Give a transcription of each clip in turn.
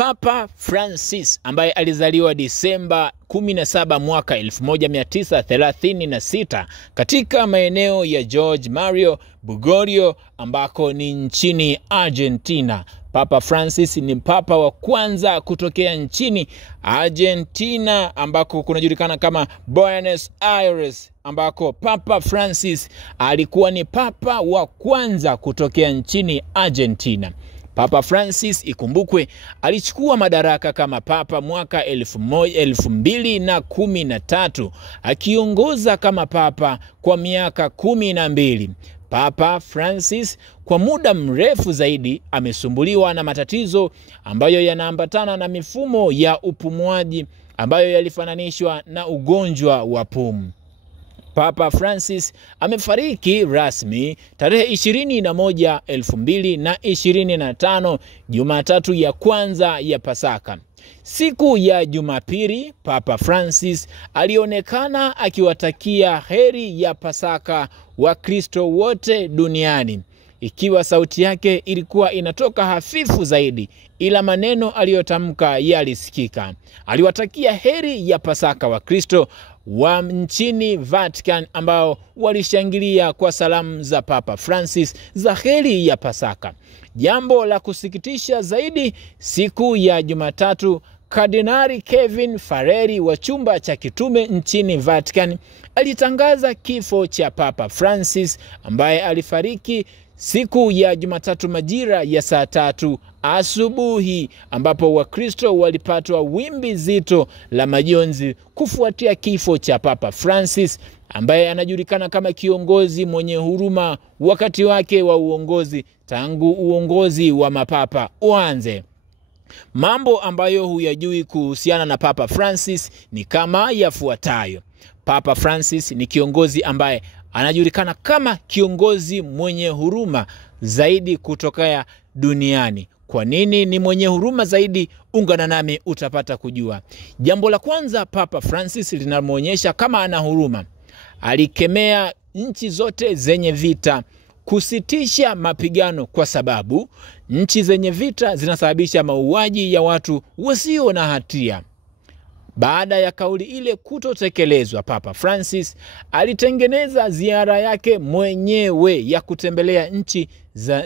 Papa Francis ambaye alizaliwa Disemba 17 mwaka 1936 katika maeneo ya Jorge Mario Bergoglio ambako ni nchini Argentina. Papa Francis ni papa wa kwanza kutokea nchini Argentina ambako kunajulikana kama Buenos Aires, ambako Papa Francis alikuwa ni papa wa kwanza kutokea nchini Argentina. Papa Francis ikumbukwe alichukua madaraka kama papa mwaka 2013 akiongoza kama papa kwa miaka 12. Papa Francis kwa muda mrefu zaidi amesumbuliwa na matatizo ambayo yanaambatana na mifumo ya upumuaji ambayo yalifananishwa na ugonjwa wa pumu. Papa Francis amefariki rasmi tarehe 21/2025 Jumatatu ya kwanza ya Pasaka. Siku ya Jumapili, Papa Francis alionekana akiwatakia heri ya Pasaka Wakristo wote duniani. Ikiwa sauti yake ilikuwa inatoka hafifu zaidi, ila maneno aliyotamka yalisikika. Aliwatakia heri ya Pasaka Wakristo wa nchini Vatican ambao walishangilia kwa salamu za Papa Francis za heri ya Pasaka. Jambo la kusikitisha zaidi, siku ya Jumatatu, Kardinali Kevin Farrell wa chumba cha kitume nchini Vatican alitangaza kifo cha Papa Francis ambaye alifariki siku ya Jumatatu majira ya saa 3 asubuhi, ambapo Wakristo walipatwa wimbi zito la majonzi kufuatia kifo cha Papa Francis ambaye anajulikana kama kiongozi mwenye huruma wakati wake wa uongozi tangu uongozi wa mapapa uanze. Mambo ambayo huyajui kuhusiana na Papa Francis ni kama yafuatayo. Papa Francis ni kiongozi ambaye anajulikana kama kiongozi mwenye huruma zaidi kutokea duniani. Kwa nini ni mwenye huruma zaidi? Ungana nami utapata kujua. Jambo la kwanza, Papa Francis linamuonyesha kama ana huruma. Alikemea nchi zote zenye vita kusitisha mapigano kwa sababu nchi zenye vita zinasababisha mauaji ya watu wasio na hatia. Baada ya kauli ile kutotekelezwa, Papa Francis alitengeneza ziara yake mwenyewe ya kutembelea nchi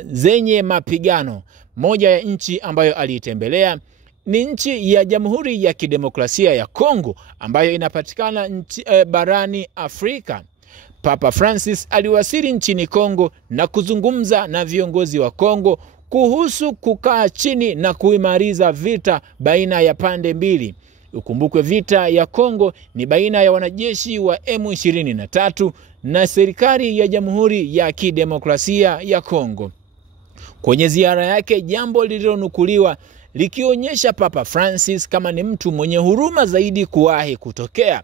zenye mapigano. Moja ya nchi ambayo aliitembelea ni nchi ya Jamhuri ya Kidemokrasia ya Kongo ambayo inapatikana barani Afrika. Papa Francis aliwasili nchini Kongo na kuzungumza na viongozi wa Kongo kuhusu kukaa chini na kuimaliza vita baina ya pande mbili. Ukumbukwe vita ya Kongo ni baina ya wanajeshi wa M23 na serikali ya Jamhuri ya Kidemokrasia ya Kongo. Kwenye ziara yake, jambo lililonukuliwa likionyesha Papa Francis kama ni mtu mwenye huruma zaidi kuwahi kutokea.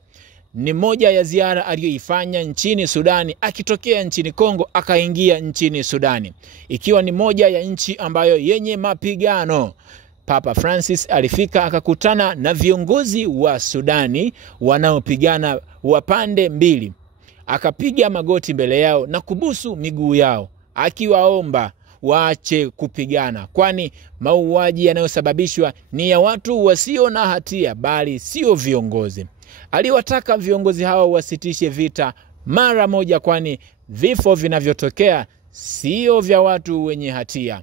Ni moja ya ziara aliyoifanya nchini Sudani, akitokea nchini Kongo akaingia nchini Sudani, ikiwa ni moja ya nchi ambayo yenye mapigano. Papa Francis alifika akakutana na viongozi wa Sudani wanaopigana wa pande mbili. Akapiga magoti mbele yao na kubusu miguu yao akiwaomba waache kupigana, kwani mauaji yanayosababishwa ni ya watu wasio na hatia bali sio viongozi. Aliwataka viongozi hao wasitishe vita mara moja, kwani vifo vinavyotokea sio vya watu wenye hatia.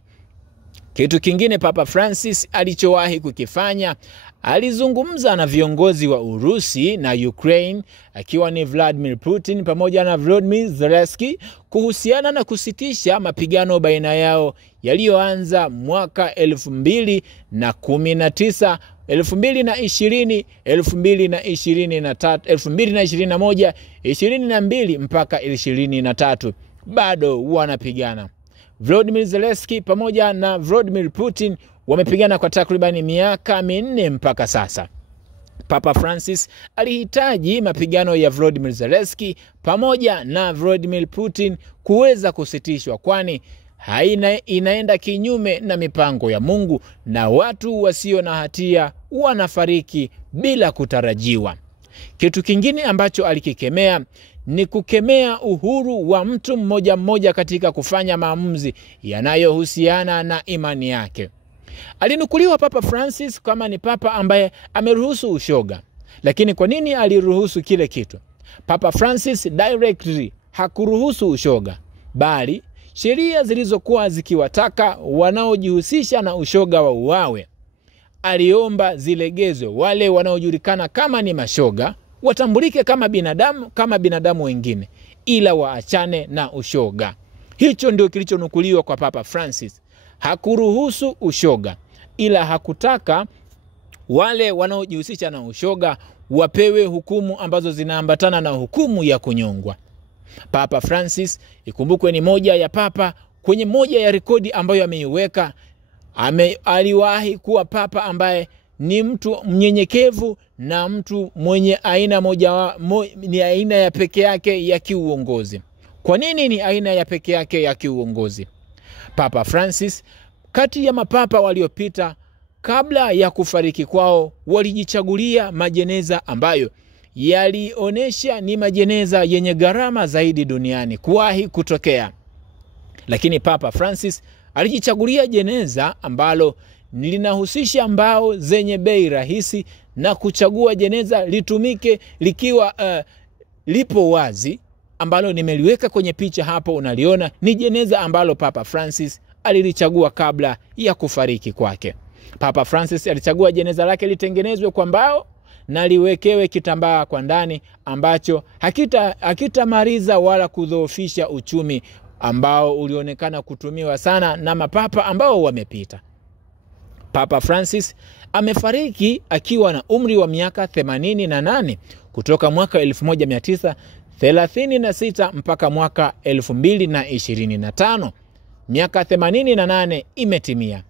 Kitu kingine Papa Francis alichowahi kukifanya, alizungumza na viongozi wa Urusi na Ukraine, akiwa ni Vladimir Putin pamoja na Volodymyr Zelensky, kuhusiana na kusitisha mapigano baina yao yaliyoanza mwaka 2019, 2020, 2023, 2021, 22 mpaka 23. Bado wanapigana. Volodymyr Zelensky pamoja na Vladimir Putin wamepigana kwa takribani miaka 4 mpaka sasa. Papa Francis alihitaji mapigano ya Volodymyr Zelensky pamoja na Vladimir Putin kuweza kusitishwa, kwani inaenda kinyume na mipango ya Mungu na watu wasio na hatia wanafariki bila kutarajiwa. Kitu kingine ambacho alikikemea ni kukemea uhuru wa mtu mmoja mmoja katika kufanya maamuzi yanayohusiana na imani yake. Alinukuliwa Papa Francis kama ni papa ambaye ameruhusu ushoga. Lakini kwa nini aliruhusu kile kitu? Papa Francis directly hakuruhusu ushoga, bali sheria zilizokuwa zikiwataka wanaojihusisha na ushoga wa uawe. Aliomba zilegezwe, wale wanaojulikana kama ni mashoga watambulike kama binadamu wengine, ila waachane na ushoga. Hicho ndio kilichonukuliwa kwa Papa Francis. Hakuruhusu ushoga, ila hakutaka wale wanaojihusisha na ushoga wapewe hukumu ambazo zinaambatana na hukumu ya kunyongwa. Papa Francis, ikumbukwe, ni moja ya papa kwenye moja ya rekodi ambayo ameiweka. Aliwahi kuwa papa ambaye ni mtu mnyenyekevu na mtu mwenye ni aina ya peke yake ya kiuongozi. Kwa nini ni aina ya peke yake ya kiuongozi? Papa Francis, kati ya mapapa waliopita kabla ya kufariki kwao, walijichagulia majeneza ambayo yalionesha ni majeneza yenye gharama zaidi duniani kuwahi kutokea. Lakini Papa Francis alijichagulia jeneza ambalo linahusisha mbao zenye bei rahisi, na kuchagua jeneza litumike likiwa lipo wazi, ambalo nimeliweka kwenye picha hapo. Unaliona ni jeneza ambalo Papa Francis alilichagua kabla ya kufariki kwake. Papa Francis alichagua jeneza lake litengenezwe kwa mbao na liwekewe kitambaa kwa ndani ambacho hakitamaliza wala kudhoofisha uchumi ambao ulionekana kutumiwa sana na mapapa ambao wamepita. Papa Francis amefariki akiwa na umri wa miaka 88 kutoka mwaka 1936 mpaka mwaka 2025. Miaka 88 imetimia.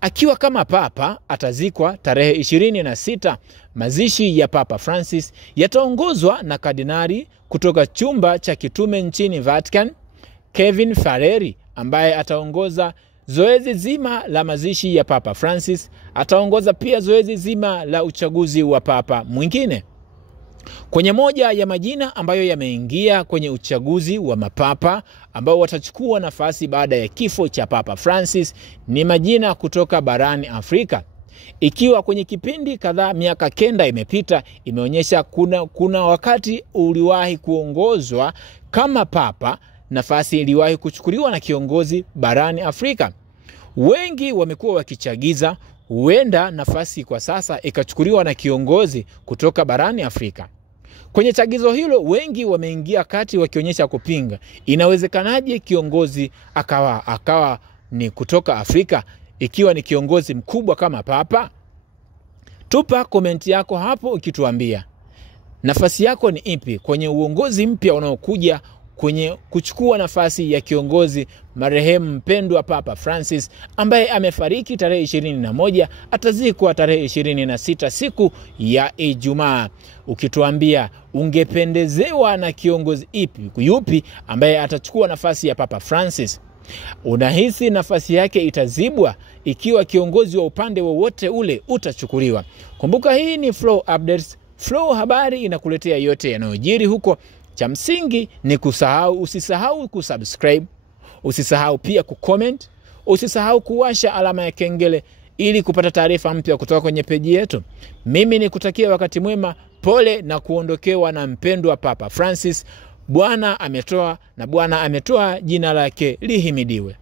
Akiwa kama papa atazikwa tarehe 26. Mazishi ya Papa Francis yataongozwa na kardinali kutoka chumba cha kitume nchini Vatican, Kevin Farreri, ambaye ataongoza zoezi zima la mazishi ya Papa Francis. Ataongoza pia zoezi zima la uchaguzi wa papa mwingine. Kwenye moja ya majina ambayo yameingia kwenye uchaguzi wa mapapa ambao watachukua nafasi baada ya kifo cha Papa Francis ni majina kutoka barani Afrika. Ikiwa kwenye kipindi kadhaa, miaka 9 imepita, imeonyesha kuna wakati uliwahi kuongozwa kama papa, nafasi iliwahi kuchukuliwa na kiongozi barani Afrika. Wengi wamekuwa wakichagiza huenda nafasi kwa sasa ikachukuliwa na kiongozi kutoka barani Afrika. Kwenye chagizo hilo wengi wameingia kati wakionyesha kupinga. Inawezekanaje kiongozi akawa ni kutoka Afrika ikiwa ni kiongozi mkubwa kama papa? Tupa komenti yako hapo ukituambia nafasi yako ni ipi kwenye uongozi mpya unaokuja kwenye kuchukua nafasi ya kiongozi marehemu mpendwa Papa Francis ambaye amefariki tarehe 21, atazikwa tarehe 26 siku ya Ijumaa. Ukituambia ungependezewa na kiongozi yupi ambaye atachukua nafasi ya Papa Francis? Unahisi nafasi yake itazibwa ikiwa kiongozi wa upande wowote ule utachukuliwa? Kumbuka hii ni Flow Updates. Flow Habari inakuletea yote yanayojiri huko. Cha msingi ni usisahau kusubscribe, usisahau pia kucomment, usisahau kuwasha alama ya kengele ili kupata taarifa mpya kutoka kwenye peji yetu. Mimi nikutakia wakati mwema. Pole na kuondokewa na mpendwa Papa Francis. Bwana ametoa na Bwana ametoa, jina lake lihimidiwe.